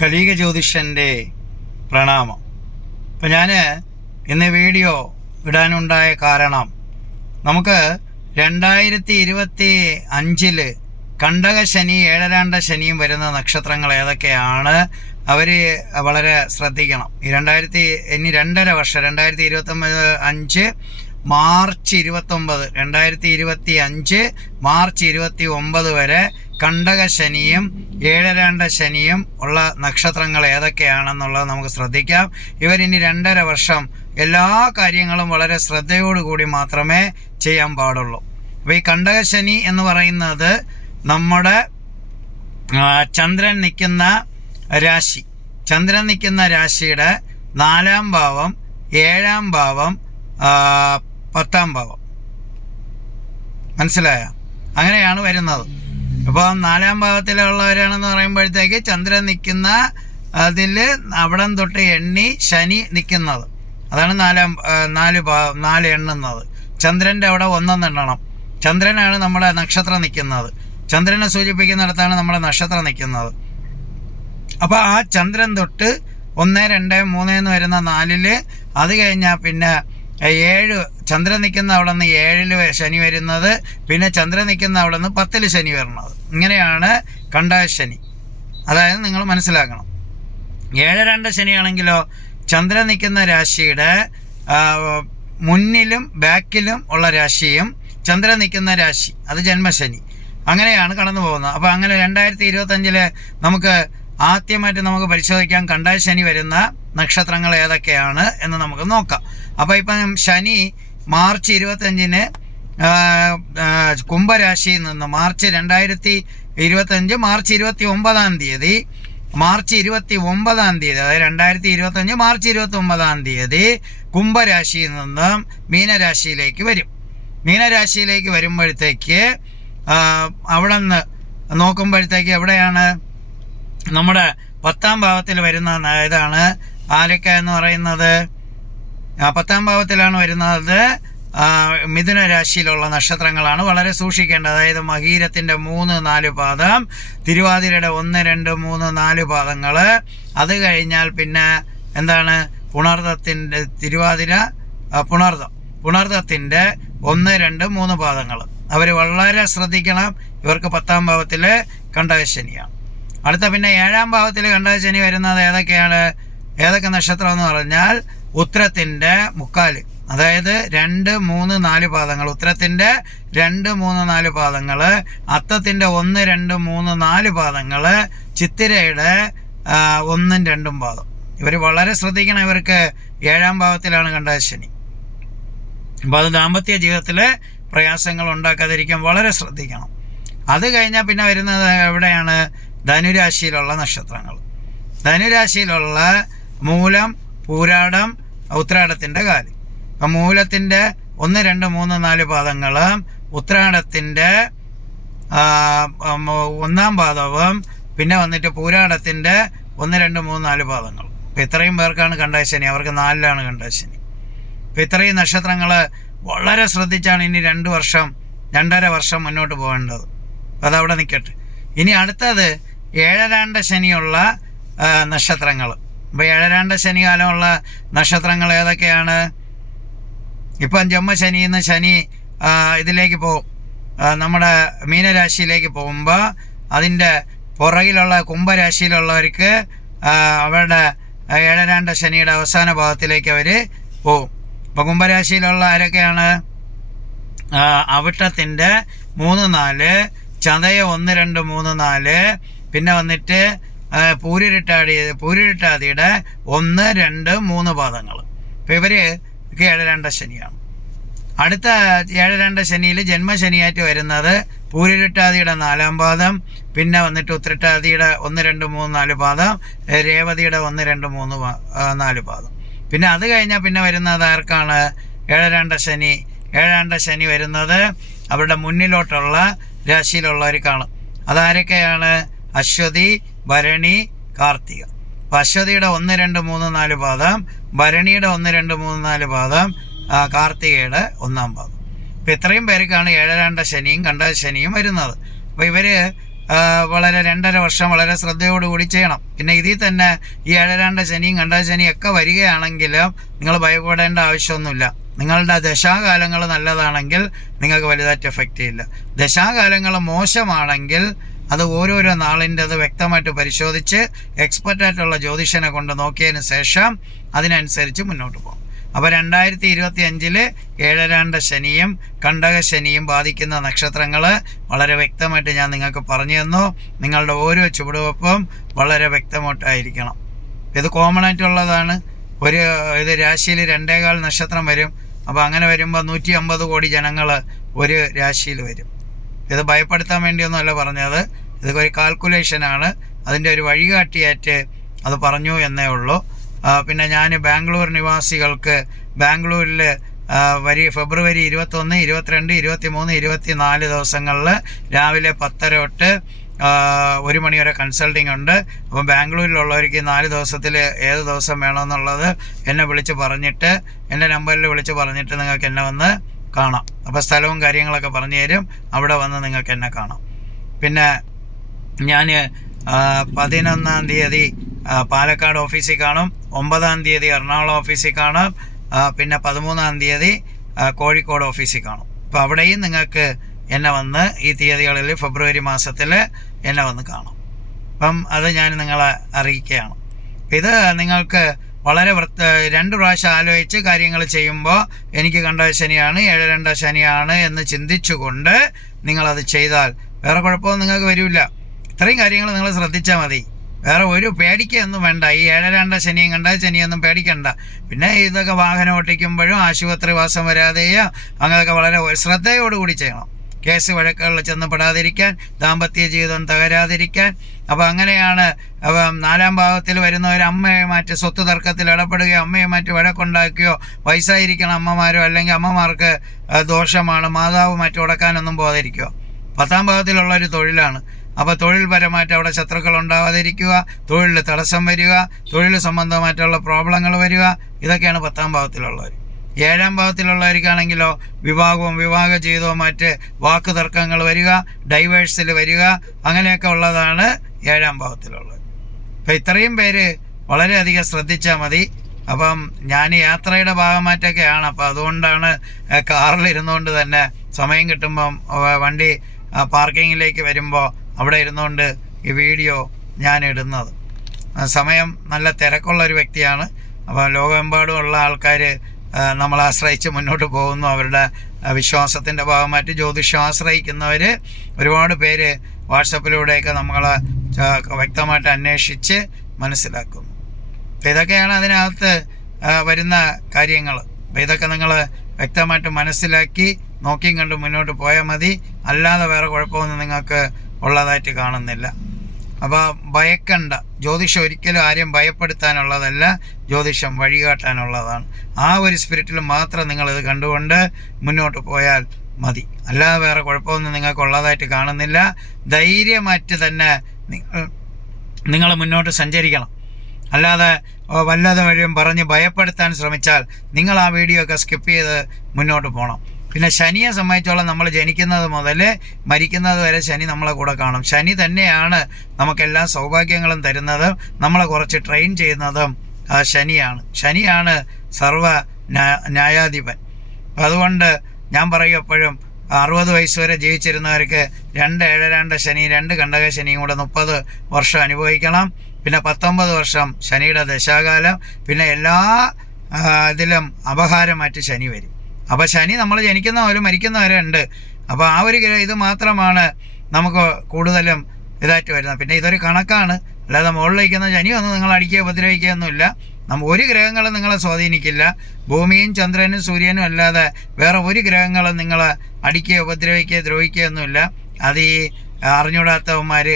കലീക ജ്യോതിഷൻ്റെ പ്രണാമം. ഇപ്പം ഞാൻ ഇന്ന് വീഡിയോ ഇടാനുണ്ടായ കാരണം, നമുക്ക് 2025 കണ്ടകശനി 7 ശനിയും വരുന്ന നക്ഷത്രങ്ങൾ ഏതൊക്കെയാണ്, അവർ വളരെ ശ്രദ്ധിക്കണം. ഇനി 2.5 വർഷം 2025 മാർച്ച് 29 2025 മാർച്ച് 29 വരെ കണ്ടകശനിയും 7 ശനിയും ഉള്ള നക്ഷത്രങ്ങൾ ഏതൊക്കെയാണെന്നുള്ളത് നമുക്ക് ശ്രദ്ധിക്കാം. ഇവരിനി 2.5 വർഷം എല്ലാ കാര്യങ്ങളും വളരെ ശ്രദ്ധയോടുകൂടി മാത്രമേ ചെയ്യാൻ പാടുള്ളൂ. അപ്പോൾ ഈ കണ്ടകശനി എന്ന് പറയുന്നത് നമ്മുടെ ചന്ദ്രൻ നിൽക്കുന്ന രാശി, ചന്ദ്രൻ നിൽക്കുന്ന രാശിയുടെ 4-ാം ഭാവം, 7-ാം ഭാവം, 10-ാം ഭാവം. മനസ്സിലായ? അങ്ങനെയാണ് വരുന്നത്. ഇപ്പോൾ 4-ാം ഭാവത്തിലുള്ളവരാണെന്ന് പറയുമ്പോഴത്തേക്ക് ചന്ദ്രൻ നിൽക്കുന്ന അതിൽ അവിടം തൊട്ട് എണ്ണി ശനി നിൽക്കുന്നത്, അതാണ് 4 എണ്ണുന്നത്. ചന്ദ്രൻ്റെ അവിടെ 1 എണ്ണണം. ചന്ദ്രനാണ് നമ്മുടെ നക്ഷത്രം നിൽക്കുന്നത്. ചന്ദ്രനെ സൂചിപ്പിക്കുന്നിടത്താണ് നമ്മുടെ നക്ഷത്രം നിൽക്കുന്നത്. അപ്പോൾ ആ ചന്ദ്രൻ തൊട്ട് 1, 2, 3 എന്ന് വരുന്ന 4, അത് കഴിഞ്ഞാൽ പിന്നെ 7, ചന്ദ്രൻ നിൽക്കുന്ന അവിടെ നിന്ന് 7 ശനി വരുന്നത്, പിന്നെ ചന്ദ്രൻ നിൽക്കുന്ന അവിടെ നിന്ന് 10 ശനി വരുന്നത്. ഇങ്ങനെയാണ് കണ്ടകശനി. അതായത് നിങ്ങൾ മനസ്സിലാക്കണം, 7-2 ശനിയാണെങ്കിലോ ചന്ദ്രൻ നിൽക്കുന്ന രാശിയുടെ മുന്നിലും ബാക്കിലും ഉള്ള രാശിയും ചന്ദ്രൻ നിൽക്കുന്ന രാശി അത് ജന്മശനി. അങ്ങനെയാണ് കടന്നു പോകുന്നത്. അപ്പോൾ അങ്ങനെ 2025 നമുക്ക് ആദ്യമായിട്ട് നമുക്ക് പരിശോധിക്കാം കണ്ടകശനി വരുന്ന നക്ഷത്രങ്ങൾ ഏതൊക്കെയാണ് എന്ന് നമുക്ക് നോക്കാം. അപ്പോൾ ഇപ്പം ശനി മാർച്ച് 25 കുംഭരാശിയിൽ നിന്ന് മാർച്ച് 2025 മാർച്ച് 29-ാം തീയതി അതായത് 2025 മാർച്ച് 29-ാം തീയതി കുംഭരാശിയിൽ നിന്നും മീനരാശിയിലേക്ക് വരും. മീനരാശിയിലേക്ക് വരുമ്പോഴത്തേക്ക് അവിടെ നിന്ന് നോക്കുമ്പോഴത്തേക്ക് എവിടെയാണ് നമ്മുടെ 10-ാം ഭാവത്തിൽ വരുന്ന ഇതാണ് ആരക്ക എന്ന് പറയുന്നത്. 10-ാം ഭാവത്തിലാണ് വരുന്നത്. മിഥുന രാശിയിലുള്ള നക്ഷത്രങ്ങളാണ്, വളരെ സൂക്ഷിക്കേണ്ടത്. അതായത് മകീരത്തിൻ്റെ 3, 4 പാദം, തിരുവാതിരയുടെ 1, 2, 3, 4 പാദങ്ങൾ. അത് കഴിഞ്ഞാൽ പിന്നെ എന്താണ് പുണർദത്തിൻ്റെ പുണർദത്തിൻ്റെ 1, 2, 3 പാദങ്ങൾ. അവർ വളരെ ശ്രദ്ധിക്കണം. ഇവർക്ക് 10-ാം ഭാവത്തിൽ കണ്ടകശനിയാണ്. അടുത്ത പിന്നെ 7-ാം ഭാവത്തിൽ കണ്ടകശനി വരുന്നത് ഏതൊക്കെ നക്ഷത്രം എന്ന് പറഞ്ഞാൽ ഉത്രത്തിൻ്റെ 3/4, അതായത് 2, 3, 4 പാദങ്ങൾ. ഉത്രത്തിൻ്റെ 2, 3, 4 പാദങ്ങൾ, അത്തത്തിൻ്റെ 1, 2, 3, 4 പാദങ്ങൾ, ചിത്തിരയുടെ 1, 2 പാദം. ഇവർ വളരെ ശ്രദ്ധിക്കണം. ഇവർക്ക് 7-ാം ഭാവത്തിലാണ് കണ്ടകശനി. അപ്പോൾ അത് ദാമ്പത്യ ജീവിതത്തിൽ പ്രയാസങ്ങൾ ഉണ്ടാക്കാതിരിക്കാൻ വളരെ ശ്രദ്ധിക്കണം. അത് കഴിഞ്ഞാൽ പിന്നെ വരുന്നത് എവിടെയാണ്? ധനുരാശിയിലുള്ള നക്ഷത്രങ്ങൾ. ധനുരാശിയിലുള്ള മൂലം, പൂരാടം, ഉത്രാടത്തിൻ്റെ കാല്. അപ്പം മൂലത്തിൻ്റെ 1, 2, 3, 4 പാദങ്ങളും, ഉത്രാടത്തിൻ്റെ 1-ാം പാദവും, പിന്നെ വന്നിട്ട് പൂരാടത്തിൻ്റെ 1, 2, 3, 4 പാദങ്ങൾ. ഇപ്പം ഇത്രയും പേർക്കാണ് കണ്ടകശനി. അവർക്ക് 4-ലാണ് കണ്ടകശനി. ഇപ്പം ഇത്രയും നക്ഷത്രങ്ങൾ വളരെ ശ്രദ്ധിച്ചാണ് ഇനി 2.5 വർഷം മുന്നോട്ട് പോകേണ്ടത്. അതവിടെ നിൽക്കട്ടെ. ഇനി അടുത്തത് 7 ശനിയുള്ള നക്ഷത്രങ്ങൾ. ഇപ്പോൾ 7 ശനി കാലമുള്ള നക്ഷത്രങ്ങൾ ഏതൊക്കെയാണ്? ഇപ്പം ജന്മശനിയിൽ നിന്ന് ശനി ഇതിലേക്ക് പോകും, നമ്മുടെ മീനരാശിയിലേക്ക് പോകുമ്പോൾ അതിൻ്റെ പുറകിലുള്ള കുംഭരാശിയിലുള്ളവർക്ക് അവരുടെ 7 ശനിയുടെ അവസാന ഭാഗത്തിലേക്ക് അവർ പോകും. ഇപ്പോൾ കുംഭരാശിയിലുള്ള ആരൊക്കെയാണ്? അവിട്ടത്തിൻ്റെ 3, 4, ചതയ 1, 2, 3, 4, പിന്നെ വന്നിട്ട് പൂരിരുട്ടാതിയുടെ 1, 2, 3 പാദങ്ങൾ. ഇപ്പോൾ ഇവർക്ക് 7 ശനിയാണ്. അടുത്ത 7 ശനിയിൽ ജന്മശനിയായിട്ട് വരുന്നത് പൂരിരുട്ടാതിയുടെ 4-ാം പാദം, പിന്നെ വന്നിട്ട് ഉത്രട്ടാതിയുടെ 1, 2, 3, 4 പാദം, രേവതിയുടെ 1, 2, 3, 4 പാദം. പിന്നെ അത് കഴിഞ്ഞാൽ പിന്നെ വരുന്നത് ആർക്കാണ്? 7 ശനി. 7 ശനി വരുന്നത് അവരുടെ മുന്നിലോട്ടുള്ള രാശിയിലുള്ളവർക്കാണ്. അതാരൊക്കെയാണ്? അശ്വതി, ഭരണി, കാർത്തിക. അപ്പോൾ അശ്വതിയുടെ 1, 2, 3, 4 പാദം, ഭരണിയുടെ 1, 2, 3, 4 പാദം, കാർത്തികയുടെ 1-ാം പാദം. അപ്പോൾ ഇത്രയും പേർക്കാണ് 7 ശനിയും കണ്ടകശനിയും വരുന്നത്. അപ്പോൾ ഇവർ വളരെ 2.5 വർഷം വളരെ ശ്രദ്ധയോടുകൂടി ചെയ്യണം. പിന്നെ ഇതിൽ തന്നെ ഈ 7 ശനിയും ശനിയും ഒക്കെ വരികയാണെങ്കിലും നിങ്ങൾ ഭയപ്പെടേണ്ട ആവശ്യമൊന്നുമില്ല. നിങ്ങളുടെ ദശാകാലങ്ങൾ നല്ലതാണെങ്കിൽ നിങ്ങൾക്ക് വലുതായിട്ട് എഫക്റ്റ് ചെയ്യില്ല. ദശാകാലങ്ങൾ മോശമാണെങ്കിൽ അത് ഓരോരോ നാളിൻ്റെ അത് വ്യക്തമായിട്ട് പരിശോധിച്ച് എക്സ്പെർട്ടായിട്ടുള്ള ജ്യോതിഷനെ കൊണ്ട് നോക്കിയതിന് ശേഷം അതിനനുസരിച്ച് മുന്നോട്ട് പോകും. അപ്പോൾ 2025 7 ശനിയും ശനിയും ബാധിക്കുന്ന നക്ഷത്രങ്ങൾ വളരെ വ്യക്തമായിട്ട് ഞാൻ നിങ്ങൾക്ക് പറഞ്ഞു തന്നു. നിങ്ങളുടെ ഓരോ ചുവടുവെപ്പും വളരെ വ്യക്തമായിട്ടായിരിക്കണം. ഇത് കോമൺ ആയിട്ടുള്ളതാണ്. ഇത് രാശിയിൽ 2.25 നക്ഷത്രം വരും. അപ്പോൾ അങ്ങനെ വരുമ്പോൾ 150 കോടി ജനങ്ങൾ ഒരു രാശിയിൽ വരും. ഇത് ഭയപ്പെടുത്താൻ വേണ്ടിയൊന്നുമല്ല പറഞ്ഞത്, ഇതൊക്കെ ഒരു കാൽക്കുലേഷനാണ്. അതിൻ്റെ ഒരു വഴികാട്ടിയായിട്ട് അത് പറഞ്ഞു എന്നേ ഉള്ളൂ. പിന്നെ ഞാൻ ബാംഗ്ലൂർ നിവാസികൾക്ക് ബാംഗ്ലൂരിൽ ഫെബ്രുവരി 21, 22, 23, 24 ദിവസങ്ങളിൽ രാവിലെ 10 തൊട്ട് 1 മണി വരെ കൺസൾട്ടിങ് ഉണ്ട്. അപ്പം ബാംഗ്ലൂരിലുള്ളവർക്ക് 4 ദിവസത്തിൽ ഏത് ദിവസം വേണമെന്നുള്ളത് എന്നെ വിളിച്ച് പറഞ്ഞിട്ട്, എൻ്റെ നമ്പറിൽ വിളിച്ച് പറഞ്ഞിട്ട് നിങ്ങൾക്ക് എന്നെ വന്ന് കാണാം. അപ്പോൾ സ്ഥലവും കാര്യങ്ങളൊക്കെ പറഞ്ഞു തരും. അവിടെ വന്ന് നിങ്ങൾക്ക് എന്നെ കാണാം. പിന്നെ ഞാൻ 11-ാം തീയതി പാലക്കാട് ഓഫീസിൽ കാണും, 9-ാം തീയതി എറണാകുളം ഓഫീസിൽ കാണും, പിന്നെ 13-ാം തീയതി കോഴിക്കോട് ഓഫീസിൽ കാണും. അപ്പോൾ അവിടെയും നിങ്ങൾക്ക് എന്നെ വന്ന് ഈ തീയതികളിൽ ഫെബ്രുവരി മാസത്തിൽ എന്നെ വന്ന് കാണും. അപ്പം അത് ഞാൻ നിങ്ങളെ അറിയിക്കുകയാണ്. ഇത് നിങ്ങൾക്ക് വളരെ 2 പ്രാവശ്യം ആലോചിച്ച് കാര്യങ്ങൾ ചെയ്യുമ്പോൾ എനിക്ക് ശനിയാണ് 7 ശനിയാണ് എന്ന് ചിന്തിച്ചുകൊണ്ട് നിങ്ങളത് ചെയ്താൽ വേറെ കുഴപ്പമൊന്നും നിങ്ങൾക്ക് വരില്ല. ഇത്രയും കാര്യങ്ങൾ നിങ്ങൾ ശ്രദ്ധിച്ചാൽ മതി. വേറെ ഒരു പേടിക്കൊന്നും വേണ്ട. ഈ 7 ശനിയും ശനിയൊന്നും പേടിക്കണ്ട. പിന്നെ ഇതൊക്കെ വാഹനം ഓട്ടിക്കുമ്പോഴും ആശുപത്രി വാസം വരാതെയോ അങ്ങനെയൊക്കെ വളരെ ശ്രദ്ധയോടുകൂടി ചെയ്യണം. കേസ് വഴക്കുകളിൽ ചെന്ന് പെടാതിരിക്കാൻ, ദാമ്പത്യ ജീവിതം തകരാതിരിക്കാൻ. അപ്പോൾ അങ്ങനെയാണ്. അപ്പം 4-ാം ഭാവത്തിൽ വരുന്നവർ അമ്മയെ മാറ്റി സ്വത്ത് തർക്കത്തിൽ ഇടപെടുകയോ അമ്മയെ മാറ്റി വഴക്കുണ്ടാക്കുകയോ വയസ്സായിരിക്കണം അമ്മമാരോ അല്ലെങ്കിൽ അമ്മമാർക്ക് ദോഷമാണ് മാതാവ് മാറ്റി ഉടക്കാനൊന്നും പോകാതിരിക്കുക. 10-ാം ഭാവത്തിലുള്ള ഒരു തൊഴിലാണ്. അപ്പോൾ തൊഴിൽപരമായിട്ട് അവിടെ ശത്രുക്കൾ ഉണ്ടാവാതിരിക്കുക, തൊഴിലിൽ തടസ്സം വരിക, തൊഴിൽ സംബന്ധമായിട്ടുള്ള പ്രോബ്ലങ്ങൾ വരിക, ഇതൊക്കെയാണ് 10-ാം ഭാവത്തിലുള്ളവർ. 7-ാം ഭാവത്തിലുള്ളവർക്കാണെങ്കിലോ വിവാഹ ജീവിതവും മറ്റ് വാക്ക് തർക്കങ്ങൾ വരിക, ഡൈവേഴ്സിൽ വരിക, അങ്ങനെയൊക്കെ ഉള്ളതാണ് 7-ാം ഭാവത്തിലുള്ളത്. അപ്പോൾ ഇത്രയും പേര് വളരെയധികം ശ്രദ്ധിച്ചാൽ മതി. അപ്പം ഞാൻ യാത്രയുടെ ഭാഗമായിട്ടൊക്കെയാണ്. അപ്പോൾ അതുകൊണ്ടാണ് കാറിലിരുന്നുകൊണ്ട് തന്നെ സമയം കിട്ടുമ്പം വണ്ടി പാർക്കിങ്ങിലേക്ക് വരുമ്പോൾ അവിടെ ഇരുന്നുകൊണ്ട് ഈ വീഡിയോ ഞാൻ ഇടുന്നത്. സമയം നല്ല തിരക്കുള്ള ഒരു വ്യക്തിയാണ്. അപ്പോൾ ലോകമെമ്പാടുമുള്ള ആൾക്കാർ നമ്മളെ ആശ്രയിച്ച് മുന്നോട്ട് പോകുന്നു. അവരുടെ വിശ്വാസത്തിൻ്റെ ഭാഗമായിട്ട് ജ്യോതിഷം ആശ്രയിക്കുന്നവർ ഒരുപാട് പേര് വാട്സപ്പിലൂടെയൊക്കെ നമ്മളെ വ്യക്തമായിട്ട് അന്വേഷിച്ച് മനസ്സിലാക്കുന്നു. അപ്പോൾ ഇതൊക്കെയാണ് അതിനകത്ത് വരുന്ന കാര്യങ്ങൾ. അപ്പോൾ ഇതൊക്കെ നിങ്ങൾ വ്യക്തമായിട്ട് മനസ്സിലാക്കി നോക്കിയും കണ്ട് മുന്നോട്ട് പോയാൽ മതി. അല്ലാതെ വേറെ കുഴപ്പമൊന്നും നിങ്ങൾക്ക് ഉള്ളതായിട്ട് കാണുന്നില്ല. അപ്പോൾ ഭയക്കണ്ട. ജ്യോതിഷം ഒരിക്കലും ആരെയും ഭയപ്പെടുത്താനുള്ളതല്ല, ജ്യോതിഷം വഴികാട്ടാനുള്ളതാണ്. ആ ഒരു സ്പിരിറ്റിൽ മാത്രം നിങ്ങളിത് കണ്ടുകൊണ്ട് മുന്നോട്ട് പോയാൽ മതി. അല്ലാതെ വേറെ കുഴപ്പമൊന്നും നിങ്ങൾക്ക് ഉള്ളതായിട്ട് കാണുന്നില്ല. ധൈര്യമായിട്ട് തന്നെ നിങ്ങൾ മുന്നോട്ട് സഞ്ചരിക്കണം. അല്ലാതെ വല്ലതും വഴിയും പറഞ്ഞ് ഭയപ്പെടുത്താൻ ശ്രമിച്ചാൽ നിങ്ങൾ ആ വീഡിയോ ഒക്കെ സ്കിപ്പ് ചെയ്ത് മുന്നോട്ട് പോകണം. പിന്നെ ശനിയെ സംബന്ധിച്ചോളം നമ്മൾ ജനിക്കുന്നത് മുതൽ മരിക്കുന്നത് വരെ ശനി നമ്മളെ കൂടെ കാണും. ശനി തന്നെയാണ് നമുക്കെല്ലാ സൗഭാഗ്യങ്ങളും തരുന്നതും നമ്മളെ കുറച്ച് ട്രെയിൻ ചെയ്യുന്നതും ശനിയാണ് സർവ ന്യായാധിപൻ. അതുകൊണ്ട് ഞാൻ പറയും എപ്പോഴും 60 വയസ്സ് വരെ ജീവിച്ചിരുന്നവർക്ക് 2 ശനി 2 ശനിയും കൂടെ 30 വർഷം അനുഭവിക്കണം. പിന്നെ 19 വർഷം ശനിയുടെ ദശാകാലം. പിന്നെ എല്ലാ ഇതിലും അപഹാരമായിട്ട് ശനി വരും. അപ്പോൾ ശനി നമ്മൾ ജനിക്കുന്ന പോലും മരിക്കുന്നവരെ ഉണ്ട്. അപ്പോൾ ആ ഒരു ഇത് മാത്രമാണ് നമുക്ക് കൂടുതലും ഇതായിട്ട് വരുന്നത്. പിന്നെ ഇതൊരു കണക്കാണ്. അല്ലാതെ മുകളിലിരിക്കുന്ന ശനി വന്ന് നിങ്ങൾ അടിക്കുക ഉപദ്രവിക്കുകയൊന്നുമില്ല. ഒരു ഗ്രഹങ്ങളും നിങ്ങളെ സ്വാധീനിക്കില്ല. ഭൂമിയും ചന്ദ്രനും സൂര്യനും അല്ലാതെ വേറെ ഒരു ഗ്രഹങ്ങളും നിങ്ങളെ അടിക്കുകയോ ഉപദ്രവിക്കുകയോ ദ്രോഹിക്കുകയൊന്നുമില്ല. അത് ഈ അറിഞ്ഞൂടാത്തവന്മാർ,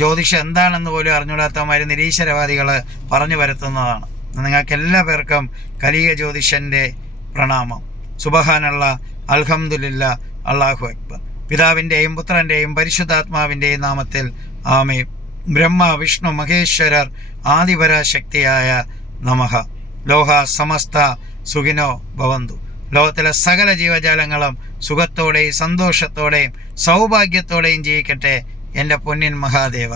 ജ്യോതിഷം എന്താണെന്ന് പോലും അറിഞ്ഞൂടാത്തവന്മാർ, നിരീശ്വരവാദികൾ പറഞ്ഞു വരുത്തുന്നതാണ്. നിങ്ങൾക്ക് എല്ലാ പേർക്കും കലിക ജ്യോതിഷൻ്റെ പ്രണാമം. സുബ്ഹാനല്ലാഹ്, അൽഹംദുലില്ലാഹ്, അല്ലാഹു അക്ബർ. പിതാവിൻ്റെയും പുത്രൻ്റെയും പരിശുദ്ധാത്മാവിൻ്റെയും നാമത്തിൽ ആമേൻ. ബ്രഹ്മ വിഷ്ണു മഹേശ്വരർ ആദിപരാശക്തിയായ നമഃ. ലോക സമസ്ത സുഖിനോ ഭവന്തു. ലോകത്തിലെ സകല ജീവജാലങ്ങളും സുഖത്തോടെയും സന്തോഷത്തോടെയും സൗഭാഗ്യത്തോടെയും ജീവിക്കട്ടെ എൻ്റെ പൊന്നിൻ മഹാദേവ.